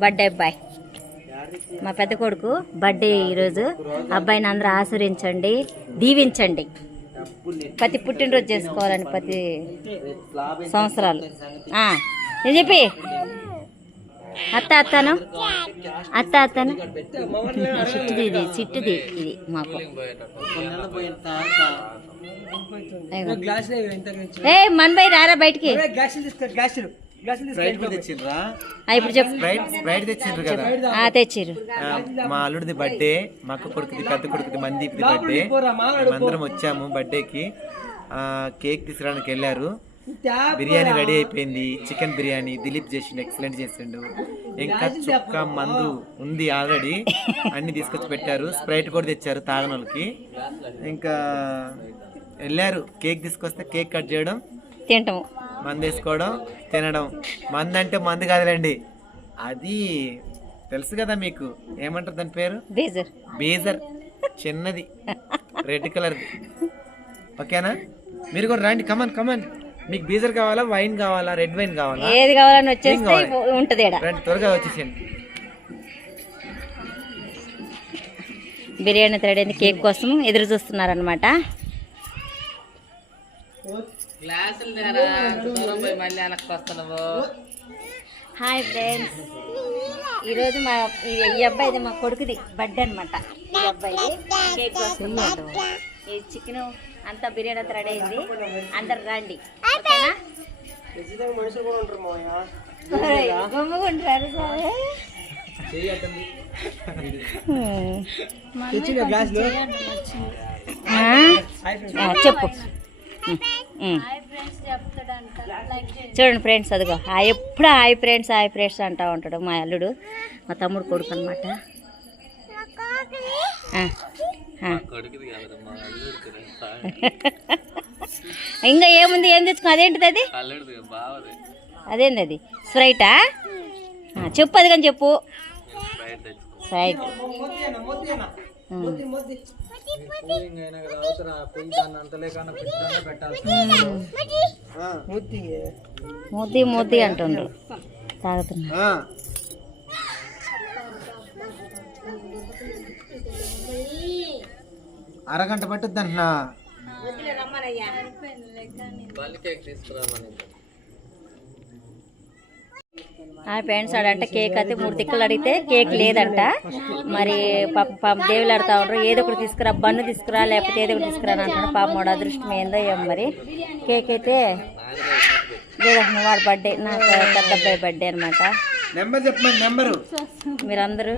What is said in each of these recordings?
Birthday అబ్బాయి. మా పెద్ద కొడుకు బర్త్డే ఈరోజు. అబ్బాయిని అందరూ ఆశీర్వించండి దీవించండి. ప్రతి పుట్టినరోజు చేసుకోవాలని ప్రతి సంవత్సరాలు. నేను చెప్పి? అత్త అత్తను? అత్త అత్తను? చిట్టుది ఇది చిట్టుది ఇది మాకు. ఏ మన్బై రారా బయటికి? ఇప్పుడు చెప్పు. స్ప్రైట్ స్ప్రైట్ తెచ్చిండ్రు కదా. ఆ, తెచ్చిర్రు. మా అల్లుడిది బర్త్డే మా అక్క కొడుకుది పెద్ద కొడుకుది మందీప్ది బర్త్డే మేమందరం వచ్చాము బర్త్డేకి ఆ, కేక్ తీసుకురావడానికి వెళ్ళారు. బిర్యానీ రెడీ అయిపోయింది. చికెన్ బిర్యానీ దిలీప్ చేసిండు ఎక్సలెంట్ చేసిండు. ఇంకా చుక్క మందు ఉంది ఆల్రెడీ అన్ని తీసుకొచ్చి పెట్టారు. స్ప్రైట్ కూడా తెచ్చారు తాగనోళ్ళకి. ఇంకా వెళ్ళారు. కేక్ తీసుకొస్తే కేక్ కట్ చేయడం. తింటాము. మందు వేసుకోవడం తినడం. మందు అంటే మందు కాదులేండి. అది తెలుసు కదా మీకు. ఏమంటారు దాని పేరు? బీజర్. బీజర్. చిన్నది. రెడ్ కలర్ది. ఓకేనా? మీరు కూడా రండి. Come on come on. మీకు బీజర్ కావాలా వైన్ కావాలా రెడ్ వైన్ కావాలా? ఏది కావాలని వచ్చేస్తే కావాలి? ఉంటది ఈడ. రండి త్వరగా వచ్చేసేయండి. బిర్యానీ త్రెడ్ కేక్ కోసం ఎదురు చూస్తున్నారనమాట హాయ్ ఫ్రెండ్స్. ఈరోజు మా ఈ అబ్బాయిది మా కొడుకుది బర్త్డే అనమాట ఈ అబ్బాయిది కేక్ కోసం ఈ చికెన్ అంతా బిర్యానీ అంతా రెడీ అయింది. అందరు రండి. చెప్పు. చూడండి ఫ్రెండ్స్ అదిగో. ఆ ఎప్పుడు హాయ్ ఫ్రెండ్స్ హాయ్ ఫ్రెండ్స్ అంటా ఉంటాడు మా అల్లుడు మా తమ్ముడు కొడుకు అనమాట ఇంకా ఏముంది ఏం తెచ్చుకో అదేంటిది అది? అదేంది అది? స్ప్రైటా ఆ, చెప్పు అది కానీ చెప్పు స్ప్రైట్. మూతి మూతి అంటుండ్రు. తాగుతున్నా. ఆ. అరగంట పట్టుద్ది అంటున్నా. ఆ ఫ్రెండ్స్ ఆడంట కేక్ అయితే మూడు తిక్కలు అడిగితే కేక్ లేదంట. మరి పాప పాప దేవులు ఆడుతా ఉంటారు ఏదో ఒకటి తీసుకురా బన్ను తీసుకురా లేకపోతే ఏదో ఒకటి తీసుకురా అని అంటాడు పాప వాడు అదృష్టం ఏందో ఏం మరి. కేక్ అయితే లేదంటున్నా వాడు బర్త్డే నాకు పెద్ద అబ్బాయి బర్త్డే అనమాట మీరందరూ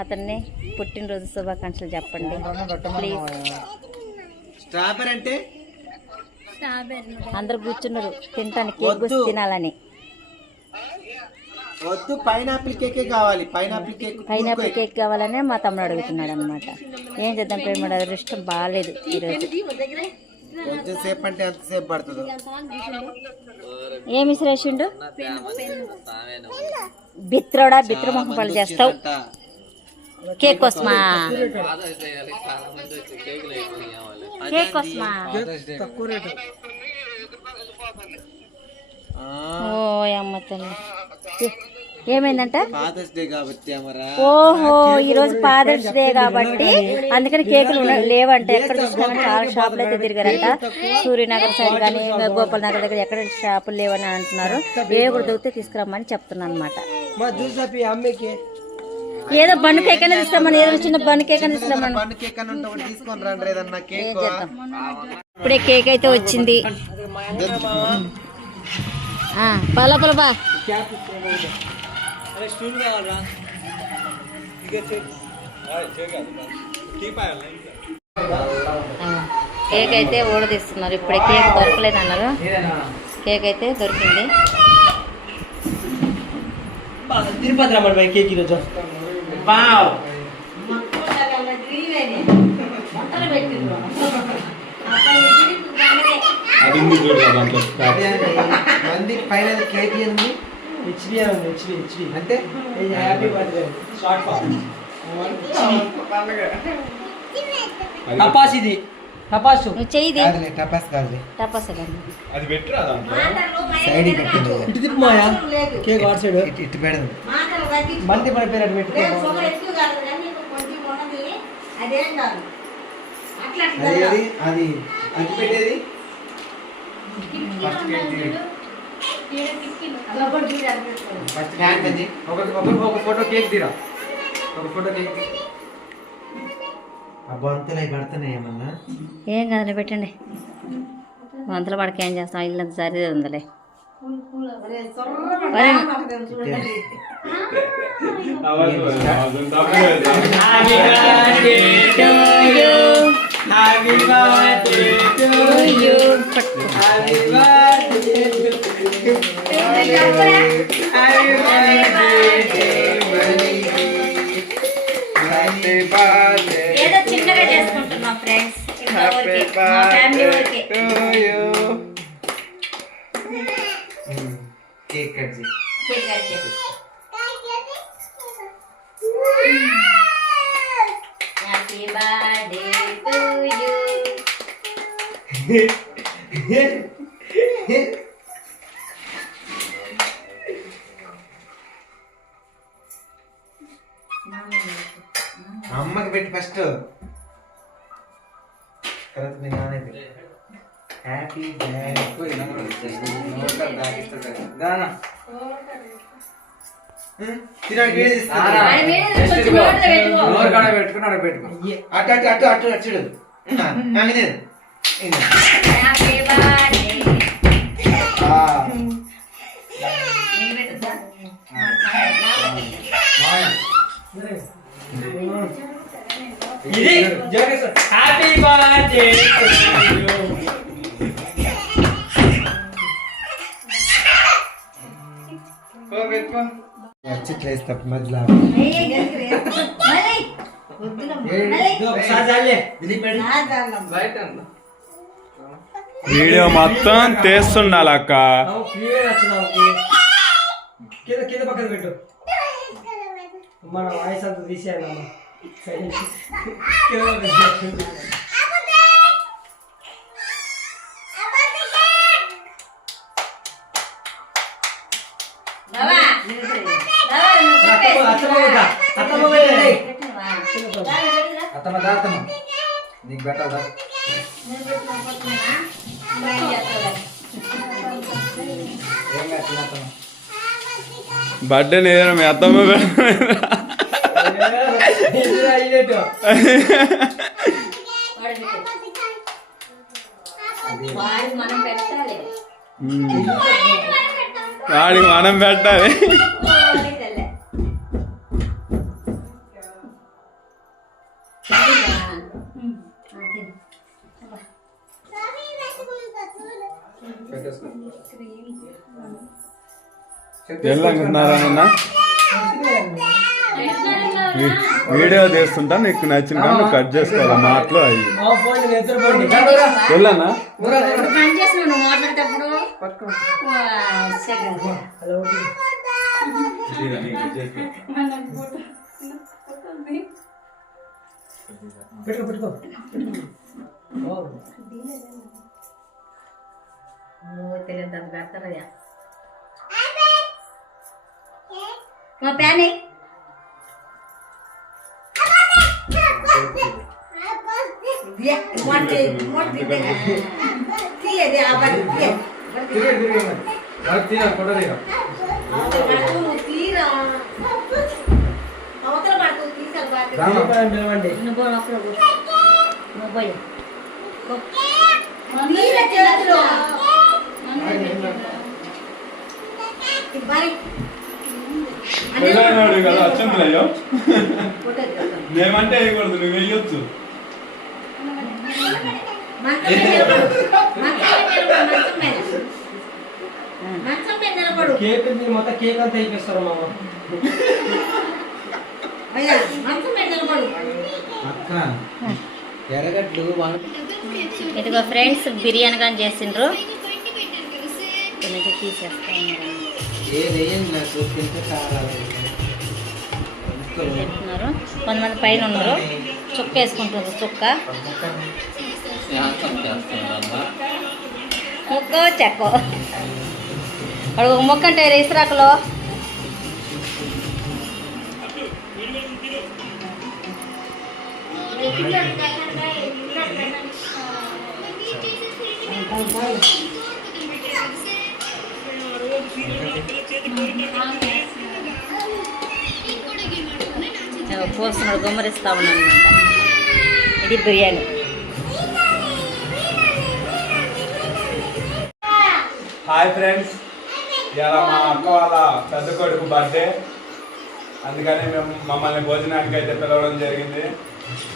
అతన్ని పుట్టినరోజు శుభాకాంక్షలు చెప్పండి. ప్లీజ్. స్ట్రాబెర్ అంటే? అందరు కూర్చున్నారు తింటాను కేక్ తినాలని. వద్దు పైనాపిల్ కేకే కావాలి. పైనాపిల్ కేక్ పైనాపిల్ కేక్ కావాలనే మా తమ్ముడు అడుగుతున్నాడు అనమాట ఏం చేద్దాం ప్రేమ అదృష్టం బాగాలేదు ఈరోజు కొంచెం సేపు అంటే ఎంతసేపు పడుతుందో? ఏమి విసిరేసిండు బిత్రోడా? బిత్ర మొహం పళ్ళు చేస్తావు. కేక్ కోసమా? కేక్ కోసమా? తక్కువ రేటు. ఆ, ఓ అమ్మ తల్లి. ఏ- ఏమైందంట? ఫాదర్స్ డే కాబట్టి ఓహో ఈ రోజు ఫాదర్స్ డే కాబట్టి అందుకని కేకులు లేవంట. ఎక్కడ చూసినా చాలా షాపులు అయితే తిరిగారంట. సూర్యనగర్ సైడ్ కానీ గోపాల్ నగర్ దగ్గర ఎక్కడ షాపులు లేవని అంటున్నారు. ఏ కూడా దొరికితే తీసుకురమ్మని చెప్తున్నాను అనమాట ఏదో బన్ను కేక్ అనేది ఇస్తామని ఏదో చిన్న బన్ను కేక్ అనేది ఇస్తామని ఇప్పుడే కేక్ అయితే వచ్చింది. ఆ, పల పల బా అరే స్టూల్ కావాలా కేక్ అయితే ఊడదీస్తున్నారు ఇప్పుడే కేక్ దొరకలేదు అన్నారు కేక్ అయితే దొరికింది. తిరుపతి రమ్మని బాయ్ కేక్ ఈరోజు. మంది పైన కేక్ ఉంది హెచ్బి ఉంది హెచ్బి హెచ్బి అంటే happy birthday. Short form. Kapas ఇది. టపాసు. చెయ్యి కాదులే టపాస్ కాదులే. టపాస్ కానీ సైడ్ పెట్టింది ఇటు తిప్పు మాయా? Cake what side. ఇటు ఇటు పెడదు. బంతి పడిపోయినట్టు పెట్టుకో అది అది అది అది పెట్టేది? ఫస్ట్ ఫస్ట్ హ్యాండ్ అది ఒక ఒక- ఒక ఫోటో కేక్ తీరా? ఒక ఫోటో కేక్ తీ. ఆ బంతులు అవి పడుతున్నాయి ఏమన్నా ఏం కాదులే పెట్టండి. వంతల పడక ఏం చేస్తాం? ఇల్లంత సరిదే ఉందిలే. ఒరే, Happy birthday to you. Happy birthday to you. Happy birthday to you. Happy birthday. ఏదో చిన్నగా చేసుకుంటున్నాం ఫ్రెండ్స్ ఇంట్లో ఊరికే, మా ఫ్యామిలీ ఊరికే కేక్ కట్ చేయి కేక్ కట్ చేసి. హ్యాపీ బర్త్డే టు యూ అమ్మకి పెట్టి ఫస్ట్ తర్వాత మీ నాన్న హ్యాపీ నోట్లో పెట్టుకో. అటు అటు అటు అటు వేస్తా మధ్యలో మళ్ళీ. ఇది ఒకసారి చాలే వీడియో మొత్తం తీస్తుండాలి అక్క ఫ్రీగా వచ్చినావు కింద కింద పక్కన పెట్టు మన వాయిస్ అంతా తీసేయాలి అత్తమ్మ దాతమ్మ నీకు పెట్టాలా బర్త్డే ఏదైనా మీ అత్తమ్మ హైలైట్. వాడికి మనం పెట్టాలి. వాడికి వీడియో తీస్తుంటా నీకు నచ్చిన నువ్వు కట్ చేసుకోవాలి? మాటలు అయ్యి. వెళ్ళానా? పెట్టుకో పెట్టుకో తెలియదు పెడతారయ్యా మా ప్యాన్ మొట్ట ఇదే. తీయది, ఆ బడి, తీయ. అవతల పడుతూ నువ్వు తీరా. అవతల పడుతూ తీసాలి బాగా. రామపరం పిలవండి నువ్వు పో, అక్కడ కూర్చో. నువ్వు పోయి. పో. నీళ్ళ చేతిలో. ఇది బారి. పెళ్ళైనవాడు కదా అచ్చంతులు అయ్యో ఫోటో తీస్తాను. మేమంటే వేయకూడదు నువ్వు వేయొచ్చు మంచం మీద నిలబడు. మంచం మీద నిలబడు, మంచం మీద. మంచం మీద నిలబడు. కేక్ మొత్తం కేక్ అంతా అయిపోయిస్తారు మామ. ఇదిగో ఫ్రెండ్స్ బిర్యానీ కానీ చేసిండ్రు. కొంచెం తీసేస్తా ఏదేం నాకు తింటే కావాలి తింటున్నారు కొంతమంది పైన ఉన్నారు. చుక్క వేసుకుంటున్నారు చుక్క. ముక్కో చెక్కో అడుగు ఒక మొక్క అంటే ఇసురాకులో పోస్తున్నాడు గుమ్మరిస్తా ఉన్నాను అనమాట ఇది బిర్యానీ హాయ్ ఫ్రెండ్స్ ఇలా మా అక్క వాళ్ళ పెద్ద కొడుకు బర్త్డే అందుకని మేము మమ్మల్ని భోజనానికి అయితే పిలవడం జరిగింది.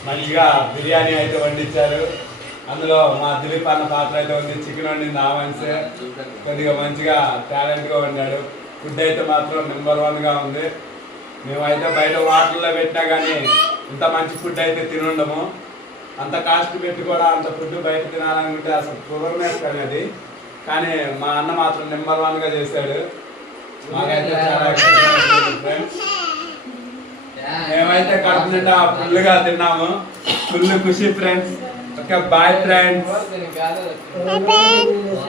మంచిగా బిర్యానీ అయితే వండించారు అందులో మా దిలీప్ అన్న పాత్ర అయితే ఉంది. చికెన్ వండింది ఆవన్స్ కొద్దిగా మంచిగా టాలెంట్గా వండాడు. ఫుడ్ అయితే మాత్రం నెంబర్ వన్గా ఉంది. మేమైతే బయట వాటర్లో పెట్టినా కానీ ఇంత మంచి ఫుడ్ అయితే తినుండము. అంత కాస్ట్ పెట్టి కూడా అంత ఫుడ్ బయట తినాలనుకుంటే అసలు పూర్వమే అది. కానీ మా అన్న మాత్రం నెంబర్ వన్గా చేశాడు. మాకైతే చాలా మేమైతే కడుపు నిండా ఫుల్గా తిన్నాము. ఫుల్ ఖుషి ఫ్రెండ్స్ ఓకే బాయ్ ఫ్రెండ్స్